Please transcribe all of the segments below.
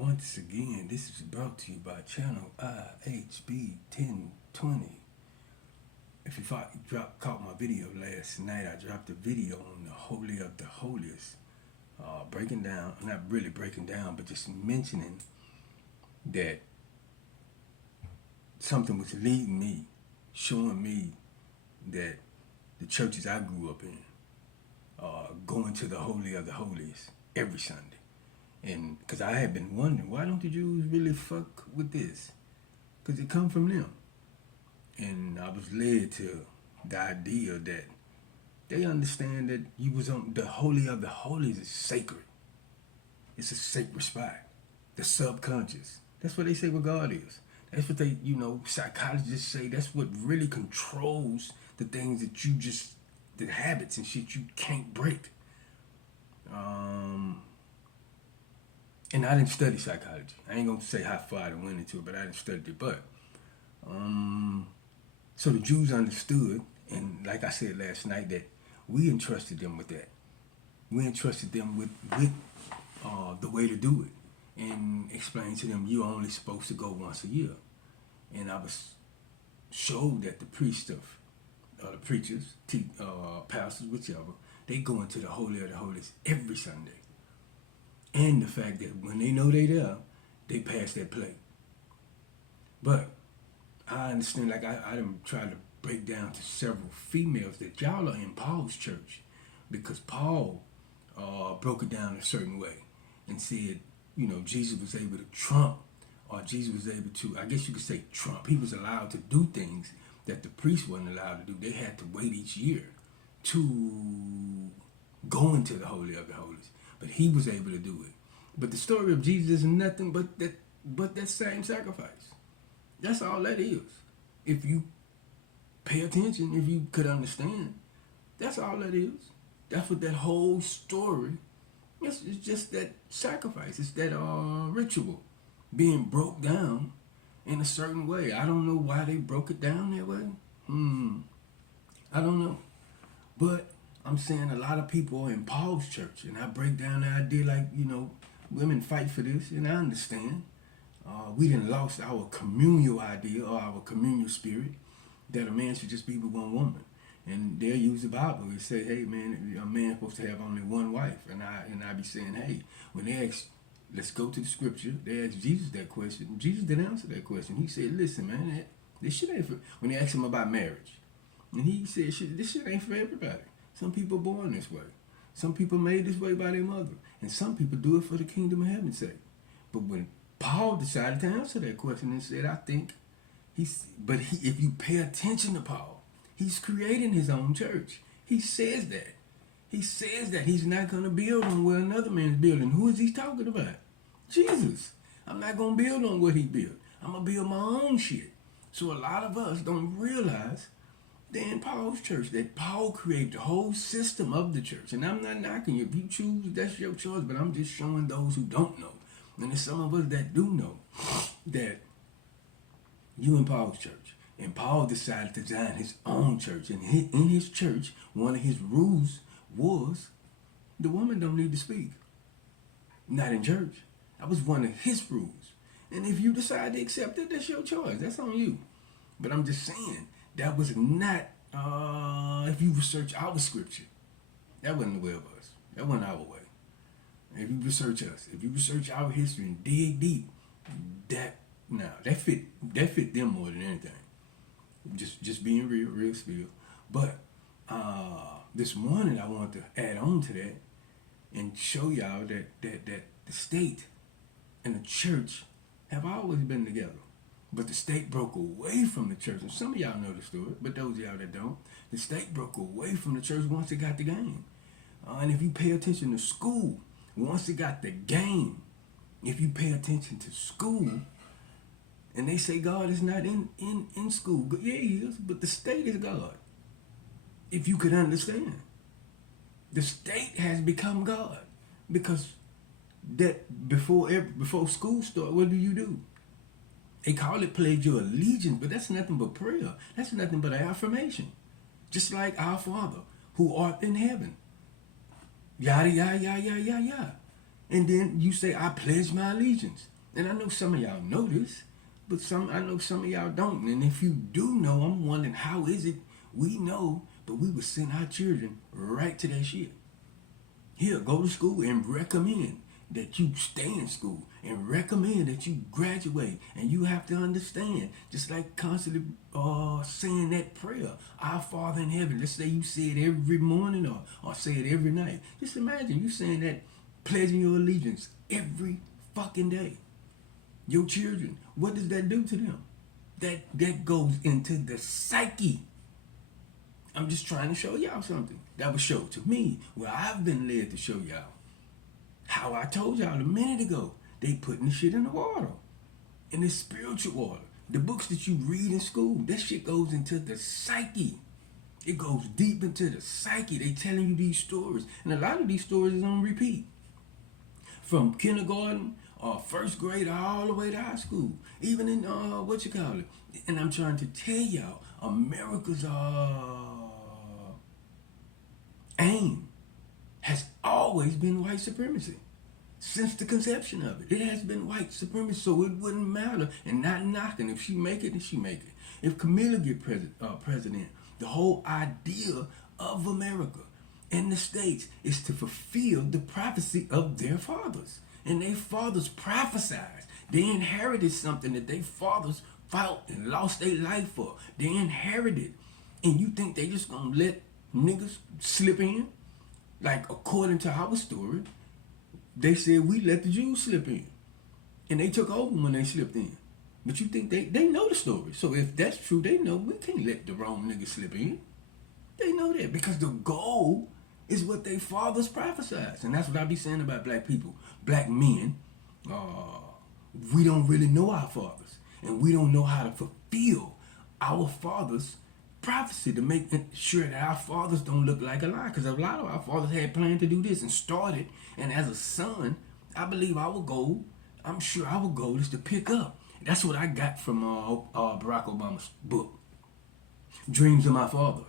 Once again, this is brought to you by channel IHB 1020. If you caught my video last night, I dropped a video on the Holy of the Holiest, breaking down, not really breaking down, but just mentioning that something was leading me, showing me that the churches I grew up in, going to the Holy of the Holiest every Sunday. And because I had been wondering, why don't the Jews really fuck with this? Because it come from them. And I was led to the idea that they understand that you was on the Holy of the Holies is sacred. It's a sacred spot. The subconscious. That's what they say what God is. That's what they, psychologists say. That's what really controls the things that you just, the habits and shit you can't break. And I didn't study psychology. I ain't gonna say how far I went into it, but I didn't study it. But so the Jews understood, and like I said last night, that we entrusted them with that. We entrusted them with the way to do it, and explained to them you're only supposed to go once a year. And I was showed that the priests of the preachers, pastors, whichever, they go into the Holy of the Holies every Sunday. And the fact that when they know they there, they pass that plate. But I understand, like I done tried to break down to several females that y'all are in Paul's church, because Paul broke it down a certain way and said, Jesus was able to trump, or Jesus was able to, I guess you could say trump. He was allowed to do things that the priests wasn't allowed to do. They had to wait each year to go into the Holy of the Holies. But he was able to do it. But the story of Jesus is nothing but that same sacrifice. That's all that is. If you pay attention, if you could understand, that's all that is. That's what that whole story is. It's just that sacrifice. It's that ritual being broke down in a certain way. I don't know why they broke it down that way. I don't know. But I'm saying a lot of people are in Paul's church, and I break down the idea like, women fight for this, and I understand. We done lost our communal idea or our communal spirit that a man should just be with one woman. And they'll use the Bible and say, hey man, a man's supposed to have only one wife. And I be saying, hey, when they ask, let's go to the scripture, they asked Jesus that question. Jesus didn't answer that question. He said, listen man, this shit ain't for, when they asked him about marriage, and he said, this shit ain't for everybody. Some people born this way. Some people made this way by their mother. And some people do it for the kingdom of heaven's sake. But when Paul decided to answer that question and said, I think, if you pay attention to Paul, he's creating his own church. He says that. He says that he's not going to build on where another man's building. Who is he talking about? Jesus. I'm not going to build on what he built. I'm going to build my own shit. So a lot of us don't realize they're in Paul's church, that Paul created the whole system of the church. And I'm not knocking you. If you choose, that's your choice. But I'm just showing those who don't know. And there's some of us that do know that you in Paul's church. And Paul decided to design his own church. And in his church, one of his rules was the woman don't need to speak. Not in church. That was one of his rules. And if you decide to accept it, that's your choice. That's on you. But I'm just saying, that was not, if you research our scripture, that wasn't the way of us. That wasn't our way. If you research us, if you research our history and dig deep, that fit them more than anything. Just being real spill. But this morning I want to add on to that and show y'all that the state and the church have always been together. But the state broke away from the church. And some of y'all know the story, but those of y'all that don't, the state broke away from the church once it got the game. And if you pay attention to school, once it got the game, if you pay attention to school, and they say God is not in school. Yeah, he is, but the state is God. If you could understand. The state has become God. Because that before school starts, what do? They call it pledge your allegiance, but that's nothing but prayer. That's nothing but affirmation. Just like our Father, who art in heaven. Yada, yada, yada, yada, yada, yada. And then you say, I pledge my allegiance. And I know some of y'all know this, but I know some of y'all don't. And if you do know, I'm wondering, how is it we know, but we would send our children right to that shit? Here, go to school and recommend that you stay in school and recommend that you graduate. And you have to understand, just like constantly saying that prayer, Our Father in heaven. Let's say you say it every morning or say it every night. Just imagine you saying that, pledging your allegiance every fucking day. Your children, what does that do to them? That goes into the psyche. I'm just trying to show y'all something that was shown to me, where I've been led to show y'all. How I told y'all a minute ago, they putting the shit in the water, in the spiritual water. The books that you read in school, that shit goes into the psyche. It goes deep into the psyche. They telling you these stories, and a lot of these stories is on repeat. From kindergarten or first grade all the way to high school, even in And I'm trying to tell y'all, America's aim has always been white supremacy. Since the conception of it, it has been white supremacy, so it wouldn't matter. And not knocking, if she make it, then she make it. If Camilla get president, the whole idea of America and the states is to fulfill the prophecy of their fathers. And their fathers prophesied. They inherited something that their fathers fought and lost their life for. They inherited. And you think they just gonna let niggas slip in? Like, according to our story, they said we let the Jews slip in. And they took over when they slipped in. But you think they know the story. So if that's true, they know we can't let the wrong niggas slip in. They know that because the goal is what their fathers prophesied. And that's what I be saying about black people. Black men, we don't really know our fathers. And we don't know how to fulfill our fathers' prophecy to make sure that our fathers don't look like a lie. Because a lot of our fathers had planned to do this and started. And as a son, I believe our goal, I'm sure our goal is to pick up. That's what I got from Barack Obama's book, Dreams of My Father.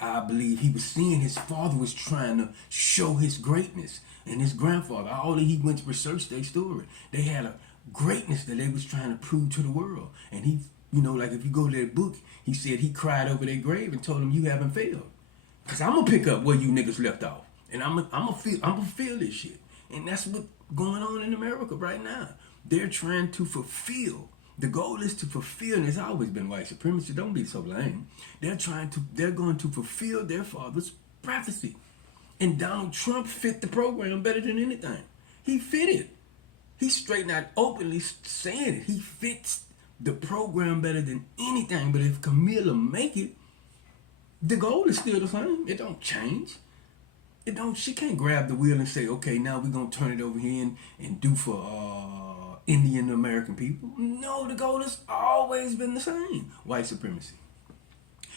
I believe he was seeing his father was trying to show his greatness. And his grandfather, all he went to research their story. They had a greatness that they was trying to prove to the world. And he, like if you go to that book, he said he cried over their grave and told them, you haven't failed. Because I'm going to pick up where you niggas left off. And I'm gonna feel this shit. And that's what's going on in America right now. They're trying to fulfill. The goal is to fulfill, and it's always been white supremacy. Don't be so lame. They're going to fulfill their father's prophecy. And Donald Trump fit the program better than anything. He fit it. He's straight out openly saying it. He fits the program better than anything. But if Camilla make it, the goal is still the same. It don't change. She can't grab the wheel and say, okay, now we're going to turn it over here and do for Indian American people. No, the goal has always been the same. White supremacy.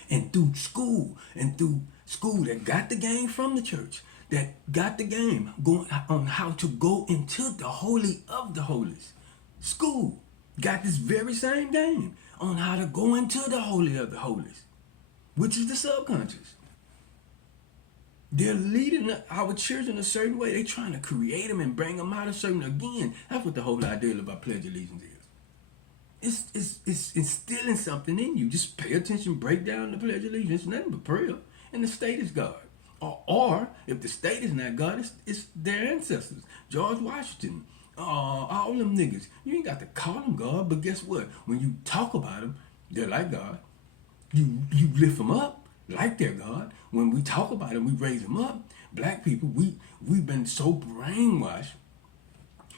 And through school that got the game from the church, that got the game going on how to go into the holy of the holies. School got this very same game on how to go into the holy of the holies, which is the subconscious. They're leading our children a certain way. They're trying to create them and bring them out a certain, again, that's what the whole idea about Pledge Allegiance is. It's instilling something in you. Just pay attention, break down the Pledge Allegiance. It's nothing but prayer. And the state is God. Or if the state is not God, it's their ancestors. George Washington, all them niggas. You ain't got to call them God, but guess what? When you talk about them, they're like God. You lift them up like they're God. When we talk about them, we raise them up. Black people, we've been so brainwashed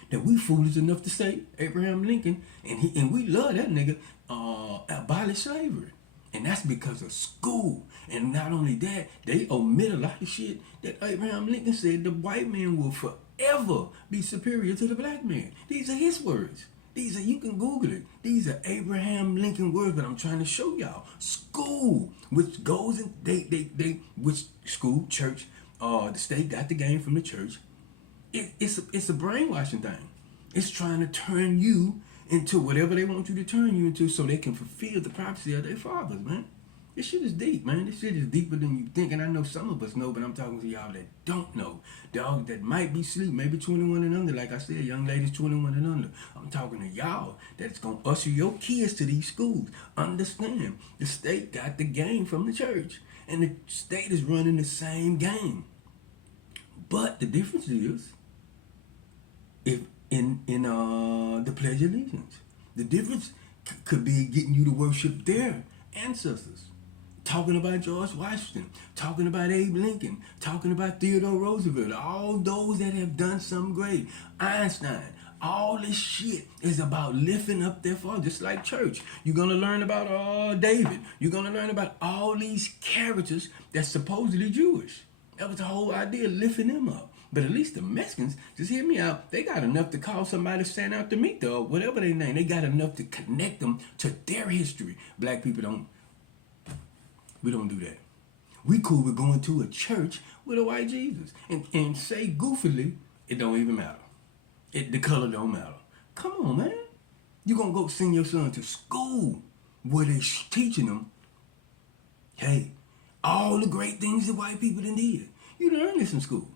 that we foolish enough to say Abraham Lincoln, and we love that nigga, abolished slavery. And that's because of school. And not only that, they omit a lot of shit that Abraham Lincoln said the white man will forever be superior to the black man. These are his words. You can Google it. These are Abraham Lincoln words, but I'm trying to show y'all. School, which goes in, which school, church, the state got the game from the church. It's a brainwashing thing. It's trying to turn you into whatever they want you to turn you into so they can fulfill the prophecy of their fathers, man. This shit is deep, man. This shit is deeper than you think. And I know some of us know, but I'm talking to y'all that don't know. Dogs that might be asleep, maybe 21 and under. Like I said, young ladies 21 and under. I'm talking to y'all that's going to usher your kids to these schools. Understand, the state got the game from the church. And the state is running the same game. But the difference is, if in the Pledge of Allegiance, the difference could be getting you to worship their ancestors. Talking about George Washington, talking about Abe Lincoln, talking about Theodore Roosevelt, all those that have done something great. Einstein, all this shit is about lifting up their father, just like church. You're going to learn about David. You're going to learn about all these characters that's supposedly Jewish. That was the whole idea, lifting them up. But at least the Mexicans, just hear me out, they got enough to call somebody stand out to meet, though, whatever their name. They got enough to connect them to their history. Black people don't. We don't do that. We cool with going to a church with a white Jesus and say goofily, it don't even matter. The color don't matter. Come on, man. You gonna go send your son to school where they teaching them, hey, all the great things that white people done did. You learn this in school.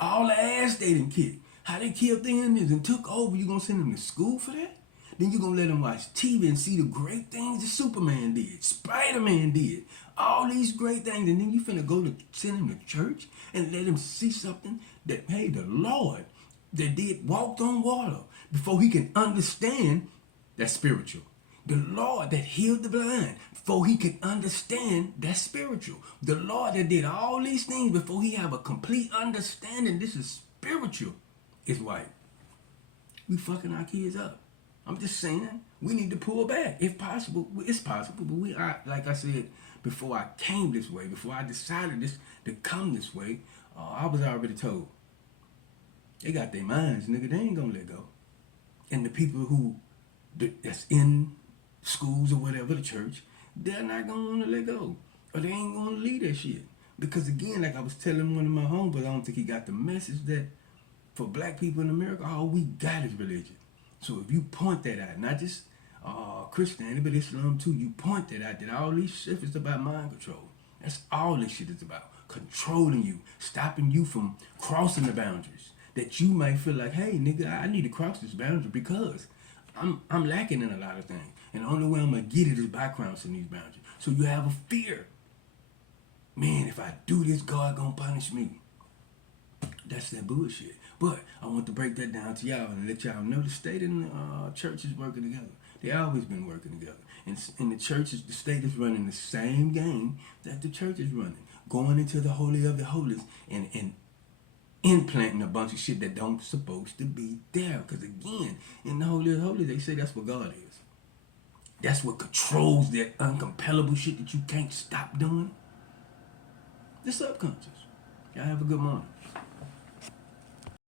All the ass they done kicked. How they killed the Indians and took over. You gonna send them to school for that? Then you gonna let them watch TV and see the great things that Superman did, Spider-Man did, all these great things, and then you finna go to send him to church and let him see something that, hey, the Lord that did walked on water before he can understand that's spiritual. The Lord that healed the blind before he could understand that's spiritual. The Lord that did all these things before he have a complete understanding this is spiritual is white. We fucking our kids up. I'm just saying, we need to pull back. If possible, it's possible, but we are, like I said, before I came this way, before I decided to come this way, I was already told. They got their minds, nigga, they ain't gonna let go. And the people that's in schools or whatever, the church, they're not gonna wanna let go. Or they ain't gonna leave that shit. Because again, like I was telling one of my homeboys, I don't think he got the message that for black people in America, all we got is religion. So if you point that out, not just Christianity, but Islam too, you point that out, that all these shit is about mind control. That's all this shit is about. Controlling you, stopping you from crossing the boundaries. That you might feel like, hey, nigga, I need to cross this boundary because I'm lacking in a lot of things. And the only way I'm going to get it is by crossing these boundaries. So you have a fear. Man, if I do this, God going to punish me. That's that bullshit. But I want to break that down to y'all and let y'all know the state and the church is working together. They always been working together. And the church, the state is running the same game that the church is running. Going into the Holy of the Holies and implanting a bunch of shit that don't supposed to be there. Because again, in the Holy of the Holies, they say that's what God is. That's what controls that uncompellable shit that you can't stop doing. The subconscious. Y'all have a good morning.